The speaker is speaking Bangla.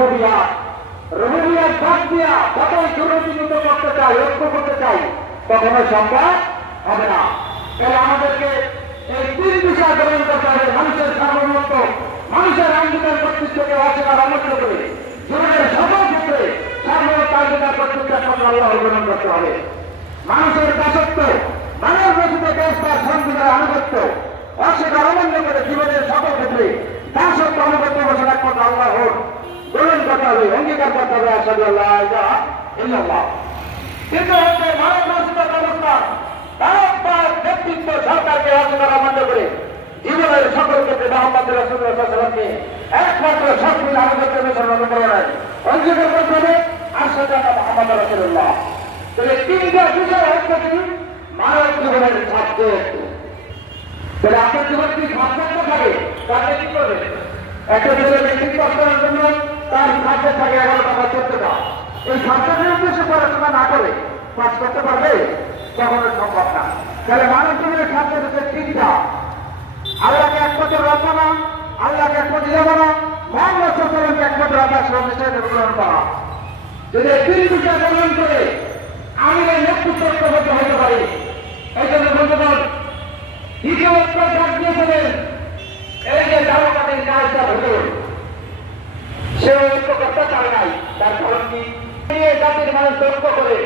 রোহিঙ্গা বাদ দিয়া যতই দুর্নীতিমুক্ত করতে চাই, ঐক্য করতে চাই, কখনো সম্ভব হবে না। তাহলে আমাদেরকে এই তিন বিষয় গ্রহণ করতে হবে: মানুষের সার্বভৌমত্ব, মানুষের আইনবিধান কর্তৃত্বকে অস্বীকার অমূল্য করে জীবনের সকল ক্ষেত্রে সার্বভৌমত্ব আইনবিধান কর্তৃত্ব একমাত্র আল্লাহর গ্রহণ করতে হবে। মানুষের দাসত্ব, মানব রচিত দেশ তার সংবিধানের আনুগত্য অস্বীকার অমূল্য করে জীবনের সকল ক্ষেত্রে দাসত্ব আনুগত্য বসে একমাত্র আল্লাহর গ্রহণ করতে হবে, অঙ্গীকার করতে হবে। আশহাদু আল্লা ইলাহা ইল্লাল্লাহ। কিন্তু হচ্ছে মানব রচিত ব্যবস্থা তার ব্যক্তিত্ব সরকারকে অস্বীকার অমান্য করে জীবনের সকল ক্ষেত্রে মুহাম্মদ রাসূলুল্লাহ সাল্লাল্লাহু আলাইহি ওয়াসাল্লামকে একমাত্র সংবিধান আনুগত্যের অনুসরণ অঙ্গীকার করতে হবে। আশহাদু আন্না মুহাম্মাদার রাসূলুল্লাহ। তাহলে তিনটা বিষয় হচ্ছে কি মানব জীবনের স্বার্থে। তাহলে আপনার জীবন কি স্বার্থ থাকে, তাহলে কি করবে? একটা ছেলে মেট্রিক পাস করার জন্য তার স্বার্থ থাকে 11 টাকা 14 টাকা। এই স্বার্থের উদ্দেশ্যে পড়াশোনা না করে পাস করতে পারবে? কখনো সম্ভব না। তাহলে মানব জীবনের স্বার্থ হচ্ছে তিনটা: আল্লাহকে একমাত্র রব মানা, আল্লাহকে একমাত্র মানা, মুহাম্মদ সাল্লাল্লাহু আলাইহি ওয়াসাল্লামকে একমাত্র আল্লাহর নিষেধ গ্রহণ করা। যদি এই তিন বিষয় গ্রহণ করে আমি এই নেতৃত্ব হতে পারি, এই জন্য বন্ধুগণ দ্বিতীয় ডাক দিয়েছিলেন এই যে জামাতের কাজটা হলো, সে ঐক্য করতে চায় নাই। তার কারণ কি? জাতির মানুষ ঐক্য করে